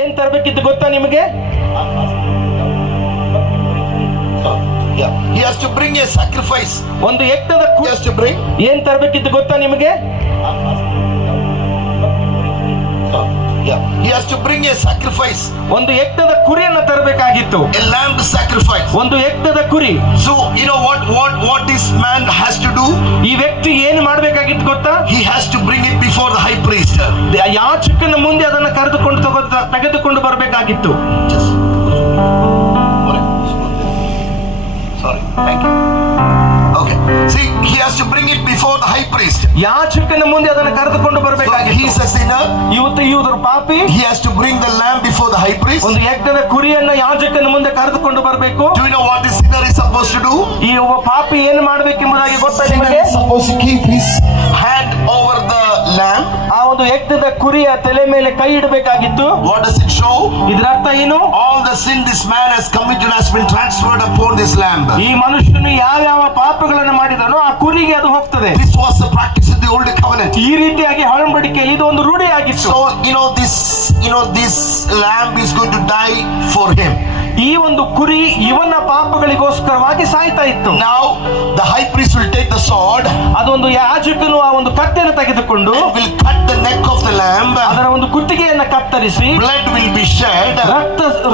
ಏನ್ ತರಬೇಕಿತ್ತು ಗೊತ್ತಾ ನಿಮಗೆ? He has to bring a sacrifice. ಒಂದು ಯಜ್ಞದ He has to bring. ಏನ್ ತರಬೇಕಿತ್ತು ಗೊತ್ತಾ ನಿಮಗೆ? He has to bring a sacrifice. ಒಂದು ಯಜ್ಞದ ಕುರಿಯನ್ನು ತರಬೇಕಾಗಿತ್ತು. A lamb sacrifice. ಒಂದು ಯಜ್ಞದ ಕುರಿ. So you know what this man has to do? ಈ ವ್ಯಕ್ತಿ ಏನು ಮಾಡಬೇಕಾಗಿತ್ತು ಗೊತ್ತಾ? He has to bring it before the high priest. ಯಾಜಕನ ಮುಂದೆ ಅದನ್ನು ತೆಗೆದುಕೊಂಡು ಬರಬೇಕಾಗಿತ್ತು. Sorry. Thank you. Okay. See, he has to bring it before the high priest. ಯಾಜಕನ ಮುಂದೆ ಅದನ್ನು ಕರೆದುಕೊಂಡು ಬರಬೇಕಾಗಿತ್ತು. He is a sinner. ಇವರು ಪಾಪಿ. He has to bring the lamb before the high priest. ಒಂದು ಯಜ್ಞದ ಕುರಿಯನ್ನು ಯಾಜಕನ ಮುಂದೆ ಕರೆದುಕೊಂಡು ಬರಬೇಕು. Do you know what this sinner is supposed to do? ಈ ಪಾಪಿ ಏನು ಮಾಡಬೇಕೆಂಬುದಾಗಿ ಗೊತ್ತಾ ನಿಮಗೆ? He is supposed to keep his hand over the lamb. ಆ ಒಂದು ಯಜ್ಞದ ಕುರಿಯ ತಲೆ ಮೇಲೆ ಕೈ ಇಡಬೇಕಾಗಿತ್ತು. What does it show? ಇದರ ಅರ್ಥ ಏನು? All the sin this man has committed has been transferred upon this lamb. ಈ ಮನುಷ್ಯನು ಯಾವ ಪಾಪಗಳನ್ನು ಮಾಡಿದನೋ ಆ ಕುರಿಗೆ ಅದು ಹೋಗ್ತದೆ. This was the practice in the old covenant. ಈ ರೀತಿಯಾಗಿ ಹಳಂಬಡಿಕೆಯಲ್ಲಿ ಇದು ಒಂದು ರೂಢಿಯಾಗಿತ್ತು. So this lamb is going to die for him. ಈ ಒಂದು ಕುರಿ ಇವನ ಪಾಪಗಳಿಗೋಸ್ಕರವಾಗಿ ಸಾಯ್ತಾ ಇತ್ತು. Now the high priest will take the sword. ಅದೊಂದು ಯಾಜಕನು ಆ ಒಂದು ಕತ್ತೆಯನ್ನು ತೆಗೆದುಕೊಂಡು will cut the neck of the lamb. ಅದರ ಒಂದು ಕುತ್ತಿಗೆಯನ್ನು ಕತ್ತರಿಸಿ Blood will be shed.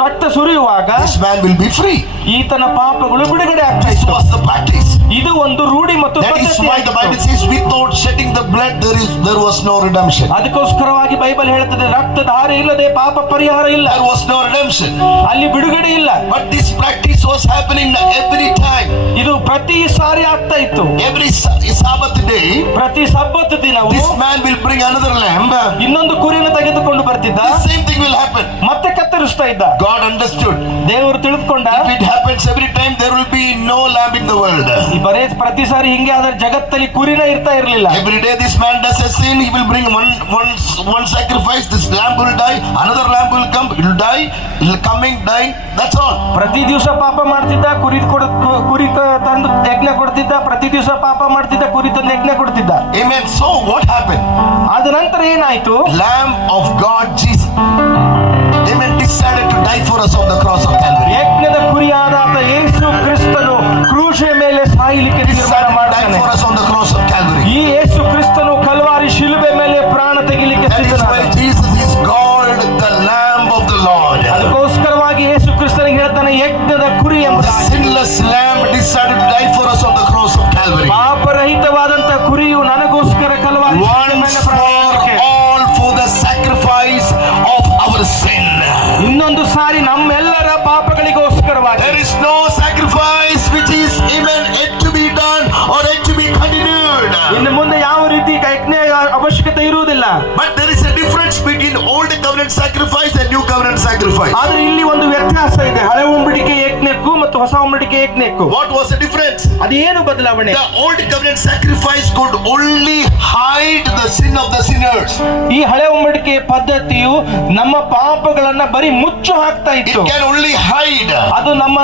ರಕ್ತ ಸುರಿಯುವಾಗ this man will be free. ಈತನ ಪಾಪಗಳು ಬಿಡುಗಡೆ ಆಗ್ತಾ This ಇತ್ತು. was the practice. ಇದು ಒಂದು ರೂಢಿ ಮತ್ತು That is why the Bible says without shedding the blood there was no redemption. ಅದಕ್ಕೋಸ್ಕರವಾಗಿ ಬೈಬಲ್ ಹೇಳುತ್ತದೆ ರಕ್ತಧಾರೆ ಇಲ್ಲದೆ ಪಾಪ ಪರಿಹಾರ ಇಲ್ಲ. There was no redemption. ಅಲ್ಲಿ ಬಿಡುಗಡೆ ಇಲ್ಲ. But this practice was happening every time. ಇದು ಪ್ರತಿ ಸಾರಿ ಆಗ್ತಾ ಇತ್ತು. Every Sabbath day, ಪ್ರತಿ ಸಬ್ಬತ್ ದಿನವೂ this man will bring another lamb. ಇನ್ನೊಂದು ಕುರಿಯನ್ನು ತೆಗೆದುಕೊಂಡು ಬರ್ತಿದ್ದ. The same thing will happen. ಮತ್ತೆ ಕತ್ತರಿಸ್ತಾ ಇದ್ದ. God understood. ದೇವರು ತಿಳಿದುಕೊಂಡ. If it happens every time, there will be no lamb in the world. ಬರೇ ಪ್ರತಿ ಸಾರಿ ಹಿಂಗೆ ಆದ್ರೆ ಜಗತ್ತಲ್ಲಿ ಕುರಿನ ಇರ್ತಾ ಇರಲಿಲ್ಲ. Every day this man does a sin, he will bring one sacrifice. This lamb will die, another lamb will come, it will die, it will coming, dying. That's all. ಪ್ರತಿ ದಿವಸ ಪಾಪ ಮಾಡ್ತಿದ್ದ, ಕುರಿ ತಂದು ಯಜ್ಞ ಕೊಡ್ತಿದ್ದ. ಪ್ರತಿ ದಿವಸ ಪಾಪ ಮಾಡ್ತಿದ್ದ, ಕುರಿ ತಂದು ಯಜ್ಞ ಕೊಡ್ತಿದ್ದ. Amen. So what happened? ಆದ ನಂತರ ಏನಾಯ್ತು? Lamb of God Jesus, amen, decided to die for us on the cross of Calvary. ಯಜ್ಞದ ಕುರಿಯಾದ ಯೇಸು ಕ್ರಿಸ್ತನು ಕ್ರೂಶಿಯ ಮೇಲೆ ಸಾಯಲಿಕ್ಕೆ ತೀರ್ಮಾನ ಮಾಡ್ತಾನೆ. For us on the cross of Calvary. ಈ ಯೇಸು ಕ್ರಿಸ್ತನು ಕಲ್ವಾರಿ ಶಿಲುಬೆ ಮೇಲೆ ಪ್ರಾಣ ತೆಗಿಲಿಕ್ಕೆ ಸಿದ್ಧನಾದ. Jesus is called the Lamb of the Lord. ಅದಕ್ಕೋಸ್ಕರವಾಗಿ ಯೇಸು ಕ್ರಿಸ್ತನಿಗೆ ಹೇಳ್ತಾನೆ ಯಜ್ಞದ ಕುರಿ ಎಂಬುದಾಗಿ. Sinless lamb decided to die for us on the cross of Calvary. ಪಾಪರಹಿತವಾದಂತ ಕುರಿಯು ನನಗೋಸ್ಕರ ಕಲ್ವಾರಿ ಶಿಲುಬೆ ಮೇಲೆ ಪ್ರಾಣ all for the sacrifice of our sin. ಇನ್ನೊಂದು ಸಾರಿ ನಮ್ಮೆಲ್ಲರ ಪಾಪಗಳಿಗೋಸ್ಕರವಾಗಿ. There is no sacrifice which is even yet to be done or yet to be continued. ಇನ್ನು ಮುಂದೆ ಯಾವ ರೀತಿ ಯಜ್ಞ ಅವಶ್ಯಕತೆ ಇರುವುದಿಲ್ಲ. But there is a difference between old covenant sacrifice and new covenant sacrifice. ಆದ್ರೆ ಇಲ್ಲಿ ಒಂದು ವ್ಯತ್ಯಾಸ ಇದೆ ಹಳೆ ಒಡಂಬಡಿಕೆ ಯಜ್ಞಕ್ಕೂ ಮತ್ತು ಹೊಸ ಒಡಂಬಡಿಕೆ ಯಜ್ಞಕ್ಕೂ. What was the difference? ಅದೇನು ಬದಲಾವಣೆ? The old covenant sacrifice could only hide the sin of the sinners. ಈ ಹಳೆ ಒಡಂಬಡಿಕೆ ಪದ್ಧತಿಯು ನಮ್ಮ ಪಾಪಗಳನ್ನ ಬರೀ ಮುಚ್ಚು ಹಾಕ್ತಾ ಇತ್ತು. It can only hide. ಅದು ನಮ್ಮ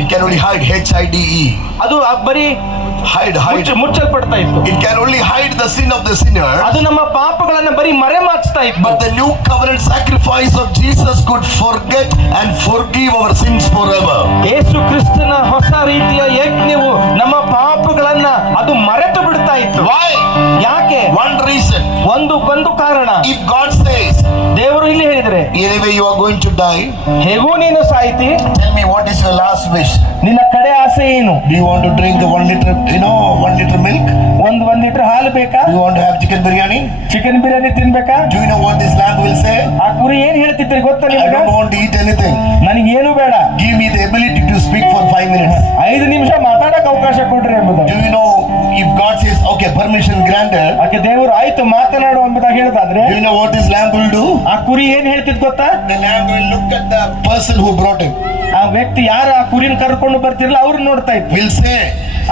It can only hide HIDE. ಅದು ಬರೀ hide ಮುಚ್ಚಲ್ಪಡ್ತಾ ಇತ್ತು. It can only hide the sin of the sinner. ಅದು ನಮ್ಮ ಪಾಪಗಳನ್ನ ಬರೀ ಮರೆಮಾಚ್ತಾ ಇತ್ತು. But the new covenant sacrifice of Jesus could forget and forgive our sins forever. ಯೇಸು ಕ್ರಿಸ್ತನ ಹೊಸ ರೀತಿಯ ಯಜ್ಞವು ನಮ್ಮ ಪಾಪಗಳನ್ನ ಅದು ಮರೆತು ಬಿಡ್ತಾ ಇತ್ತು. Why? ಯಾಕೆ? One reason. ಒಂದು ಕಾರಣ. If God says, ದೇವರು ಇಲ್ಲಿ ಹೇಳಿದ್ರೆ, anyway you are going to die, ಹೇಗೂ ನೀನು ಸಾಯ್ತಿ, tell me what is your last wish? ನಿನ್ನ ಕಡೆ ಆಸೆ ಏನು? Do you want to drink the 1 liter milk? ಒಂದು ಲೀಟರ್ ಹಾಲು ಬೇಕಾ? Do you want to have chicken biryani? Chicken biryani ತಿನ್ಬೇಕಾ? Do you know what this lamb will say? ಆ ಕುರಿ ಏನ್ ಹೇಳ್ತಿದ್ರಿ ಗೊತ್ತಾ I ನಿಮಗೆ? don't want to eat anything. ನನಗೇನು ಬೇಡ. Give me the ability to speak for 5 minutes. 5 ನಿಮಿಷ ಮಾತಾಡಕ್ಕೆ ಅವಕಾಶ ಕೊಡ್ರಿ ಎಂಬುದು. Do you know if God says, okay, permission granted? ಆಕೆ ದೇವರು ಆಯ್ತು ಮಾತನಾಡು ಎಂಬುದಾಗಿ ಹೇಳಿದಾದ್ರೆ, Do you know what this lamb will do? ಆ ಕುರಿ ಏನ್ ಹೇಳ್ತಿದ್ ಗೊತ್ತಾ? The lamb will look at the person who brought him. ಆ ವ್ಯಕ್ತಿ ಯಾರು ಆ ಕುರಿನ ಕರ್ಕೊಂಡು ಬರ್ತಿರಲ್ಲ ಅವ್ರನ್ನ ನೋಡ್ತಾ ಇತ್ತು. Will say,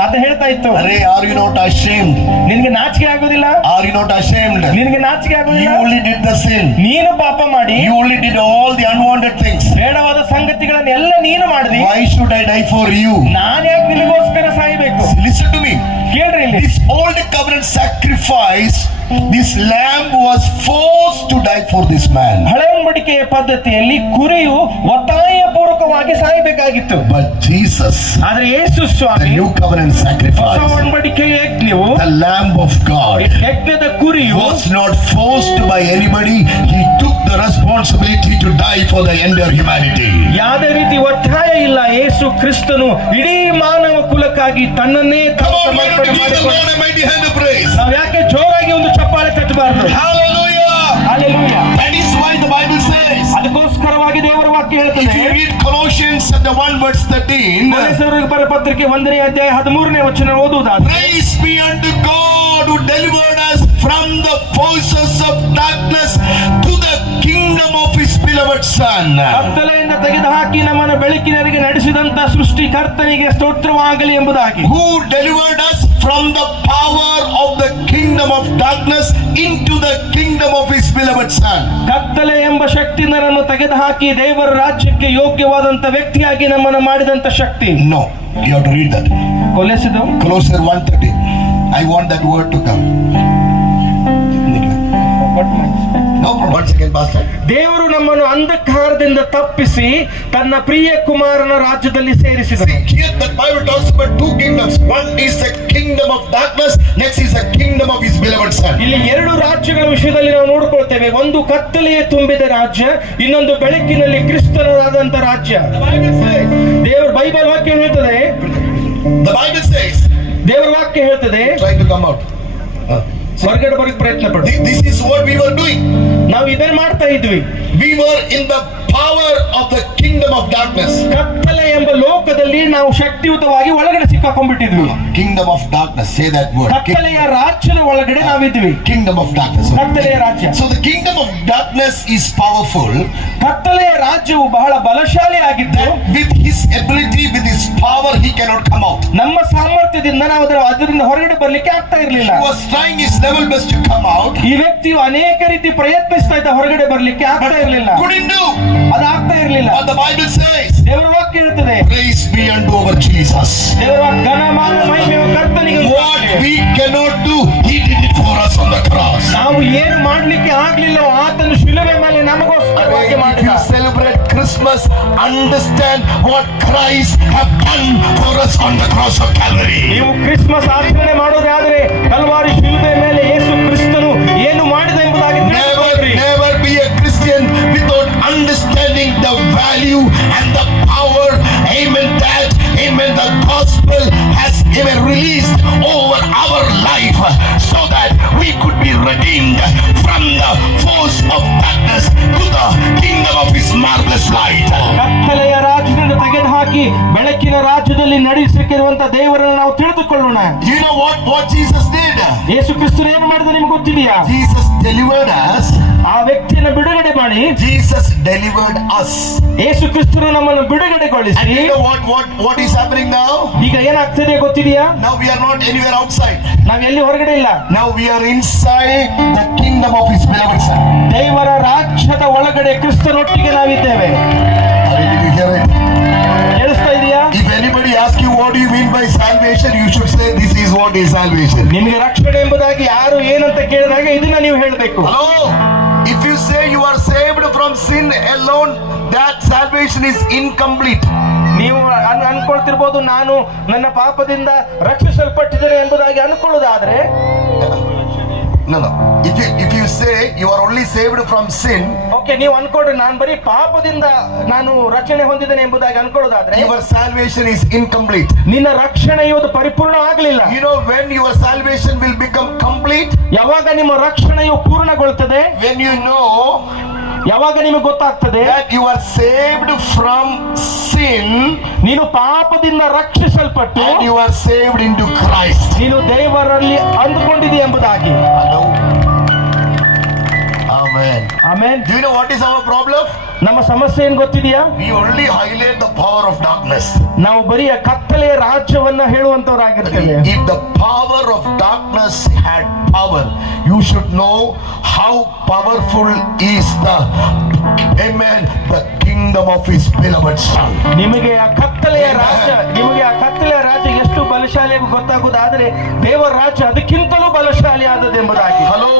ಅಂತ ಹೇಳ್ತಾ ಇತ್ತು, Arey, are you not ashamed? ನಿನಗೆ ನಾಚಿಕೆ ಆಗೋದಿಲ್ಲ? Are you not ashamed? ನಿನಗೆ ನಾಚಿಕೆ You ಆಗೋದಿಲ್ಲ? only did the sin. ನೀನು ಪಾಪ ಮಾಡಿ You only did all the unwanted things. ಬೇಡವಾದ ಸಂಗತಿಗಳನ್ನೆಲ್ಲ ನೀನು ಮಾಡಿದಿ. Why should I die for you? ನಾನು ಯಾಕೆ ನಿನಗೋಸ್ಕರ ಸಾಯ್ಬೇಕು? ಮಾಡಬೇಕು. Listen to me. ಕೇಳ್ರಿ ಇಲ್ಲಿ, This old covenant sacrifice, this lamb was forced to die for this man. ಹಳೆ ಒಡಂಬಡಿಕೆಯ ಪದ್ಧತಿಯಲ್ಲಿ ಕುರಿಯು ಒತ್ತಾಯ ಪೂರ್ವಕವಾಗಿ ಸಾಯಬೇಕಾಗಿತ್ತು. But Jesus, ಆದ್ರೆ ಯೇಸು the ಸ್ವಾಮಿ new covenant ಹೊಸ sacrifice, ಒಡಂಬಡಿಕೆಯ ಯಜ್ಞವು, the Lamb of God, ಯಜ್ಞದ ಕುರಿಯು was not forced by anybody. He took the responsibility to die for the entire humanity. ಯಾವುದೇ ರೀತಿ ಒತ್ತಾಯ ಇಲ್ಲ. ಯೇಸು ಕ್ರಿಸ್ತನು ಇಡೀ ಮಾನವ ಕುಲಕ್ಕಾಗಿ ತನ್ನನ್ನೇ Come on, why don't ಸಮರ್ಪಣೆ you give the ಮಾಡಿಕೊಂಡು, Lord a mighty hand of praise? ನಾವು ಯಾಕೆ ಜೋರಾಗಿ ಒಂದು ಚಪ್ಪಾಳೆ ತಟ್ಟಬಾರದು? Hallelujah! Hallelujah. That is why the Bible says, ಅದಕ್ಕೋಸ್ಕರವಾಗಿ ದೇವರ ವಾಕ್ಯ if ಹೇಳ್ತದೆ, you read Colossians chapter 1 verse 13, ಕೊಲೊಸ್ಸೆಯವರಿಗೆ ಬರೆದ ಪತ್ರಿಕೆ 1ನೇ ಅಧ್ಯಾಯ 13ನೇ ವಚನ ಓದುವುದಾದ್ರೆ, praise be unto God who delivered us from the forces of darkness to the kingdom of his beloved son. ಕತ್ತಲೆಯಿಂದ ತೆಗೆದುಹಾಕಿ ನಮ್ಮನ್ನು ಬೆಳಕಿನರಿಗೆ ನಡೆಸಿದಂತ ಸೃಷ್ಟಿಕರ್ತನಿಗೆ ಸ್ತೋತ್ರವಾಗಲಿ ಎಂಬುದಾಗಿ. Who delivered us from the power of the kingdom of darkness into the kingdom of his beloved son. ಕತ್ತಲೆ ಎಂಬ ಶಕ್ತಿಯಿಂದ ನಮ್ಮನ್ನು ತೆಗೆದುಹಾಕಿ ದೇವರ ರಾಜ್ಯಕ್ಕೆ ಯೋಗ್ಯವಾದಂತ ವ್ಯಕ್ತಿಯಾಗಿ ನಮ್ಮನ್ನು ಮಾಡಿದಂತ ಶಕ್ತಿ. No, you have to read that. ಕೊಲೆಸಿದು Colossians 1:13. I want that word to come. No, once again, Pastor. ದೇವರು ನಮ್ಮನ್ನು ಅಂಧಕಾರದಿಂದ ತಪ್ಪಿಸಿ ತನ್ನ ಪ್ರಿಯ ಕುಮಾರನ ರಾಜ್ಯದಲ್ಲಿ ಸೇರಿಸಿದನು. See, here the Bible talks about two kingdoms. One is the kingdom of darkness, next is the kingdom of his beloved son. ಇಲ್ಲಿ ಎರಡು ರಾಜ್ಯಗಳ ವಿಷಯದಲ್ಲಿ ನಾವು ನೋಡಿಕೊಳ್ತೇವೆ. ಒಂದು ಕತ್ತಲೆಯ ತುಂಬಿದ ರಾಜ್ಯ, ಇನ್ನೊಂದು ಬೆಳಕಿನಲ್ಲಿ ಕ್ರಿಸ್ತನಾದಂತ ರಾಜ್ಯ. The Bible says, ದೇವರ ಬೈಬಲ್ ವಾಕ್ಯ ಹೇಳ್ತದೆ, the Bible says, ದೇವರ ವಾಕ್ಯ ಹೇಳ್ತದೆ, try to come out. ಹೊರಗಡೆ ಬರಕ್ ಪ್ರಯತ್ನ ಪಡಿ. This is what we were doing. ನಾವು ಇದನ್ನ ಮಾಡ್ತಾ ಇದ್ವಿ. We were in the power of the kingdom of darkness. ಕತ್ತಲೆ ಎಂಬ ಲೋಕದಲ್ಲಿ ನಾವು ಶಕ್ತಿಯುತವಾಗಿ ಒಳಗಡೆ ಸಿಕ್ಕಾಕೊಂಡ್ಬಿಟ್ಟಿದ್ವಿ. Kingdom of darkness, say that word. ಕತ್ತಲೆಯ ರಾಜ್ಯದ ಒಳಗಡೆ ನಾವಿದ್ವಿ. Kingdom of darkness. ಕತ್ತಲೆಯ ರಾಜ್ಯ. So the kingdom of darkness is powerful. ಕತ್ತಲೆಯ ರಾಜ್ಯವು ಬಹಳ ಬಲಶಾಲಿ ಆಗಿದ್ದು, With his ability, with his power, he cannot come out. ನಮ್ಮ ಸಾಮರ್ಥ್ಯದಿಂದ ನಾವು ಅದರಿಂದ ಹೊರಗಡೆ ಬರ್ಲಿಕ್ಕೆ ಆಗ್ತಾ ಇರ್ಲಿಲ್ಲ. He was trying his level best to come out. ಈ ವ್ಯಕ್ತಿಯು ಅನೇಕ ರೀತಿ ಪ್ರಯತ್ನಿಸ್ತಾ ಇದ್ದ, ಹೊರಗಡೆ ಬರ್ಲಿಕ್ಕೆ ಆಗ್ತಾ ಇರ್ಲಿಲ್ಲ. Couldn't do. ಅದು ಆಗ್ತಾ ಇರ್ಲಿಲ್ಲ. But the Bible says, ದೇವರ ವಾಕ್ಯ ಹೇಳ್ತದೆ, praise be unto our Jesus. ದೇವರ ಘನ ಮಾನ ಮಹಿಮೆಯು ಕರ್ತನಿಗೆ What we cannot do, he did it for us on the cross. ನಾವು ಏನು ಮಾಡ್ಲಿಕ್ಕೆ ಆಗ್ಲಿಲ್ಲ, ಆತನು ಶಿಲುಬೆ ಮೇಲೆ ನಮಗೋಸ್ಕರವಾಗಿ If ಮಾಡಿದ. you celebrate Christmas, understand what Christ have done for us on the cross of Calvary. ನೀವು ಕ್ರಿಸ್ಮಸ್ ಆಚರಣೆ ಮಾಡೋದಾದ್ರೆ ಕಲ್ವಾರಿ ಶಿಲುಬೆ ಮೇಲೆ ಯೇಸು ಕ್ರಿಸ್ತನು ಏನು ಮಾಡಿದ ಎಂಬುದಾಗಿ ತಿಳಿದುಕೊಳ್ಳ್ರಿ. Never be a Christian without understanding the value and the power. Amen. That, amen. The gospel has been released over our life so that we could be redeemed from the force of darkness to the kingdom of his marvelous light. ಕತ್ತಲೆಯ ರಾಜ್ಯದಿಂದ ತೆಗೆದುಹಾಕಿ ಬೆಳಕಿನ ರಾಜ್ಯದಲ್ಲಿ ನಡೆಸಿರುವಂತ ದೇವರನ್ನು ನಾವು ತಿಳಿದುಕೊಳ್ಳೋಣ. You know what Jesus did? ಯೇಸು ಕ್ರಿಸ್ತನು ಏನು ಮಾಡಿದ ನಿಮ್ಗೆ ಗೊತ್ತಿದೆಯಾ? Jesus delivered us. ಆ ವ್ಯಕ್ತಿಯನ್ನು ಬಿಡುಗಡೆ ಮಾಡಿ, Jesus delivered us. ಯೇಸು ಕ್ರಿಸ್ತನು ನಮ್ಮನ್ನು ಬಿಡುಗಡೆಗೊಳಿಸಿ, And you know what is happening now? ಈಗ ಏನಾಗ್ತದೆ ಗೊತ್ತಿದೆಯಾ? Now we are not anywhere outside. ನಾವ್ ಎಲ್ಲಿ ಹೊರಗಡೆ ಇಲ್ಲ. Now we are inside the kingdom of his beloved son. ದೇವರ ರಾಜ್ಯದ ಒಳಗಡೆ ಕ್ರಿಸ್ತನೊಟ್ಟಿಗೆ ನಾವಿದ್ದೇವೆ. Did you hear it? ಕೇಳಿಸ್ತಾ ಇದೆಯಾ? If anybody asks you what do you mean by salvation, you should say this is what is salvation. ನಿಮಗೆ ರಕ್ಷಣೆ ಎಂಬುದಾಗಿ ಯಾರು ಏನಂತ ಕೇಳಿದಾಗ ಇದನ್ನ ನೀವು ಹೇಳಬೇಕು. Hello? If you say you are saved from sin alone, that salvation is incomplete. ನೀವು ಅನ್ಕೊಳ್ತಿರ್ಬೋದು, ನಾನು ನನ್ನ ಪಾಪದಿಂದ ರಕ್ಷಿಸಲ್ಪಟ್ಟಿದ್ದೇನೆ ಎಂಬುದಾಗಿ ಅನ್ಕೊಳ್ಳೋದಾದ್ರೆ, No. If you say you are only saved from sin, okay, ನೀವು ಅನ್ಕೊಂಡ್ರೆ ನಾನು ಬರೀ ಪಾಪದಿಂದ ನಾನು ರಕ್ಷಣೆ ಹೊಂದಿದ್ದೇನೆ ಎಂಬುದಾಗಿ ಅನ್ಕೊಳ್ಳೋದಾದ್ರೆ, your salvation is incomplete. ನಿನ್ನ ರಕ್ಷಣೆಯು ಅದು ಪರಿಪೂರ್ಣ ಆಗಲಿಲ್ಲ. You know when your salvation will become complete? ಯಾವಾಗ ನಿಮ್ಮ ರಕ್ಷಣೆಯು ಪೂರ್ಣಗೊಳ್ಳುತ್ತದೆ, When you know ಯಾವಾಗ ನಿಮಗೆ ಗೊತ್ತಾಗ್ತದೆ that you are saved from sin ನೀನು ಪಾಪದಿಂದ ರಕ್ಷಿಸಲ್ಪಟ್ಟು and you are saved into Christ. ನೀನು ದೇವರಲ್ಲಿ ಅಂದುಕೊಂಡಿದ್ದೀಯ ಎಂಬುದಾಗಿ. Hello? Amen. Amen. Do you know what is our problem? ನಮ್ಮ ಸಮಸ್ಯೆ ಏನ್ ಗೊತ್ತಿದೆಯಾ? We only highlight the power of darkness. ನಾವು ಬರೀ ಕತ್ತಲೆಯ ರಾಜ್ಯವನ್ನ ಹೇಳುವಂತವರಾಗಿರ್ತೇವೆ. If the power of darkness had power, you should know how powerful is the, amen, the kingdom of his beloved son. ನಿಮಗೆ ಆ ಕತ್ತಲೆಯ ರಾಜ್ಯ ರಾಜ್ಯ ಎಷ್ಟು ಬಲಶಾಲಿ ಗೊತ್ತಾಗುವುದಾದರೆ ದೇವರ ರಾಜ್ಯ ಅದಕ್ಕಿಂತಲೂ ಬಲಶಾಲಿ ಆದದೆಂಬುದಾಗಿ. Hello.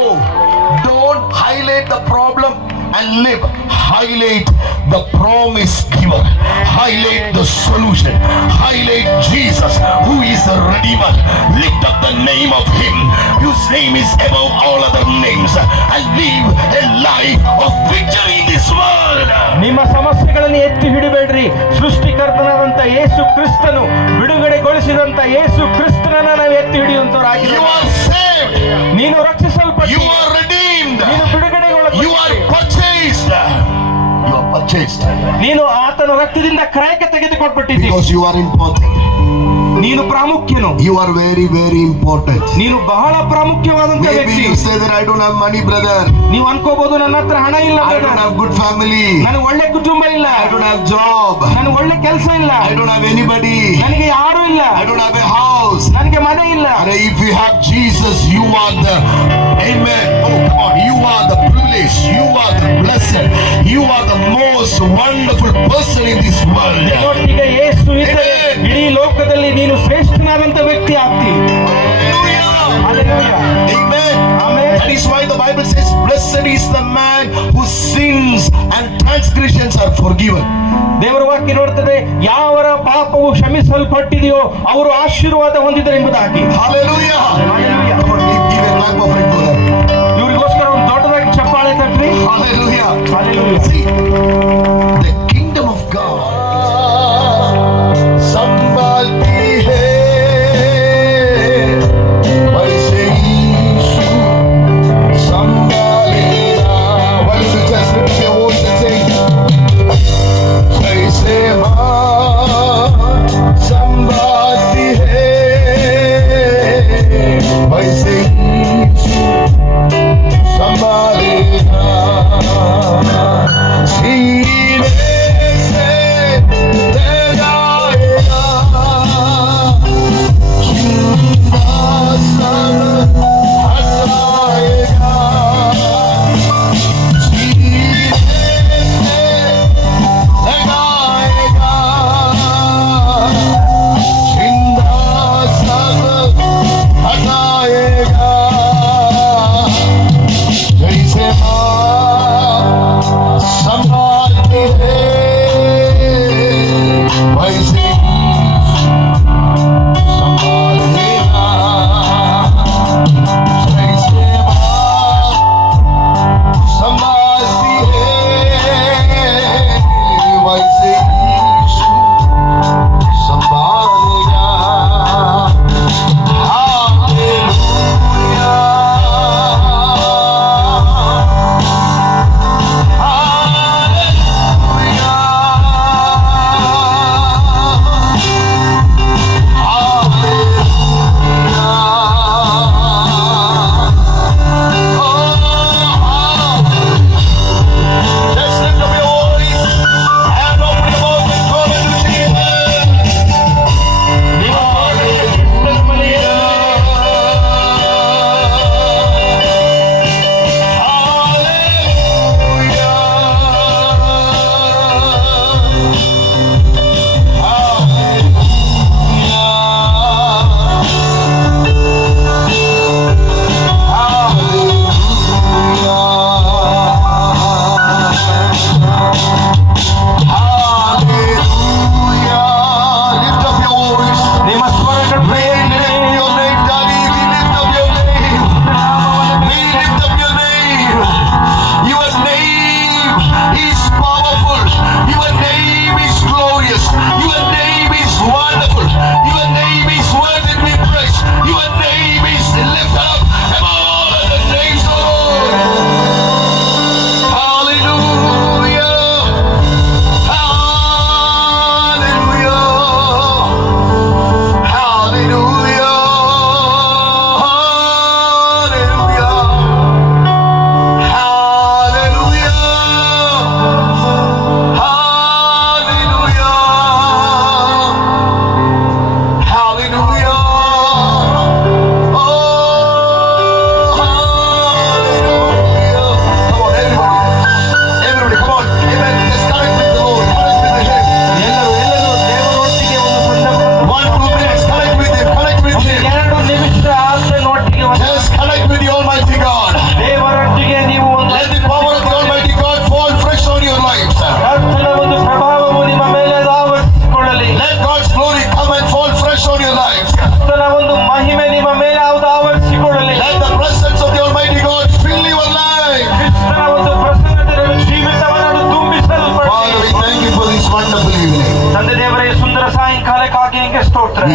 Don't highlight the problem and live. Highlight the promise giver. Highlight the solution. Highlight Jesus, who is the Redeemer. Lift up the name of Him, whose name is above all other names, and live a life of victory in this world. ನಿಮ್ಮ ಸಮಸ್ಯೆಗಳನ್ನು ಎತ್ತಿ ಹಿಡಿಬೇಡ್ರಿ. ಸೃಷ್ಟಿಕರ್ತನಾದಂತ ಯೇಸು ಕ್ರಿಸ್ತನು, ಬಿಡುಗಡೆಗೊಳಿಸಿದಂತ ಯೇಸು ಕ್ರಿಸ್ತನನ್ನ ನಾವು ಎತ್ತಿ ಹಿಡಿಯುವಂತವರಾಗಿ. You are saved. ನೀನು ರಕ್ಷಿಸಲ್ಪಟ್ಟ, You are redeemed. ನೀನು ಬಿಡುಗಡೆಗೊಳ್ಳ, You are purchased. You are purchased ನೀನು ಆತನ ರಕ್ತದಿಂದ ಕ್ರಯಕ್ಕೆ ತೆಗೆದುಕೊಟ್ಬಿಟ್ಟಿದ್ದೀವಿ. because you are important. ನೀನು ಪ್ರಾಮುಖ್ಯನು, You are very, very important. ನೀನು ಬಹಳ ಪ್ರಾಮುಖ್ಯವಾದಂತ Maybe ವ್ಯಕ್ತಿ. you say that I don't have money, brother. ನೀವು ಅನ್ಕೋಬಹುದು ನನ್ನ ಹತ್ರ ಹಣ ಇಲ್ಲ, I don't have good family. ನನಗೆ ಒಳ್ಳೆ ಕುಟುಂಬ ಇಲ್ಲ, I don't have job. ನನಗೆ ಒಳ್ಳೆ ಕೆಲಸ ಇಲ್ಲ, I don't have anybody. ನನಗೆ ಯಾರು ಇಲ್ಲ, I don't have a house. ನನಗೆ ಮನೆ ಇಲ್ಲ. And if you have Jesus, you are the amen. Oh, come on. You are the privileged. You are the blessed. You are the most wonderful person in this world. ಈಗ ಯೇಸು ಇದ್ದರೆ ಇಡೀ ಲೋಕದಲ್ಲಿ ನೀನು ಶ್ರೇಷ್ಠನಾದಂತ ವ್ಯಕ್ತಿ ಆಗ್ತಿ. Hallelujah. Amen. Amen. That is why the Bible says, blessed is the man whose sins and transgressions are forgiven. ದೇವರ ವಾಕ್ಯ ನೋಡ್ತದೆ, ಯಾವರ ಪಾಪವು ಕ್ಷಮಿಸಲ್ಪಟ್ಟಿದೆಯೋ ಅವರು ಆಶೀರ್ವಾದ ಹೊಂದಿದರು ಎಂಬುದಾಗಿ. Hallelujah. Hallelujah. Come on, give a clap offering for them. ಇವ್ರಿಗೋಸ್ಕರ ಒಂದು ದೊಡ್ಡದಾಗಿ ಚಪ್ಪಾಳೆ ತಟ್ರಿ. Hallelujah. Hallelujah. See, the kingdom of God संभालती है वैसे यीशु संभालेगा. Why don't you just lift your voice and sing? जैसे माँ संभालती है वैसे यीशु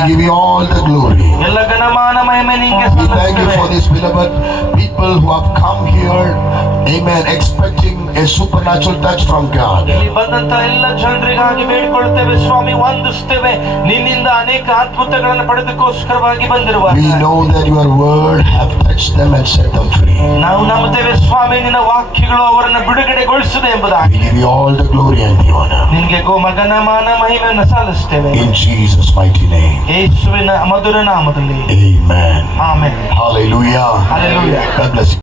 give you all the glory. ಎಲ್ಲ ಘನಮಾನ ಮಹಿಮೆ ನಿಂಗೆ We thank you for ಸಲ್ಲಿಸ್ತೇವೆ. this beloved people who have come here, amen, expecting a supernatural touch from God. ಇಲ್ಲಿ ಬಂದಂತ ಎಲ್ಲ ಜನರಿಗಾಗಿ ಬೇಡಿಕೊಳ್ಳುತ್ತೇವೆ ಸ್ವಾಮಿ, ವಂದಿಸ್ತೇವೆ. ನಿನ್ನಿಂದ ಅನೇಕ ಅದ್ಭುತಗಳನ್ನು ಪಡೆದಕ್ಕೋಸ್ಕರವಾಗಿ ಬಂದಿರುವಾಗ We know that your word have touched them and set them free. ನಾವು ನಂಬುತ್ತೇವೆ ಸ್ವಾಮಿ, ನಿನ್ನ ವಾಕ್ಯಗಳು ಅವರನ್ನು ಬಿಡುಗಡೆಗೊಳಿಸಿದೆ ಎಂಬುದಾಗಿ. We give you all the glory and the honor. ನಿನ್ಗೆ ಘನಮಾನ ಮಹಿಮೆಯನ್ನು ಸಲ್ಲಿಸ್ತೇವೆ In Jesus' mighty name. ಯೇಸುವಿನ ಮಧುರ ನಾಮದಲ್ಲಿ. Amen. Amen. Hallelujah. Hallelujah. God bless you.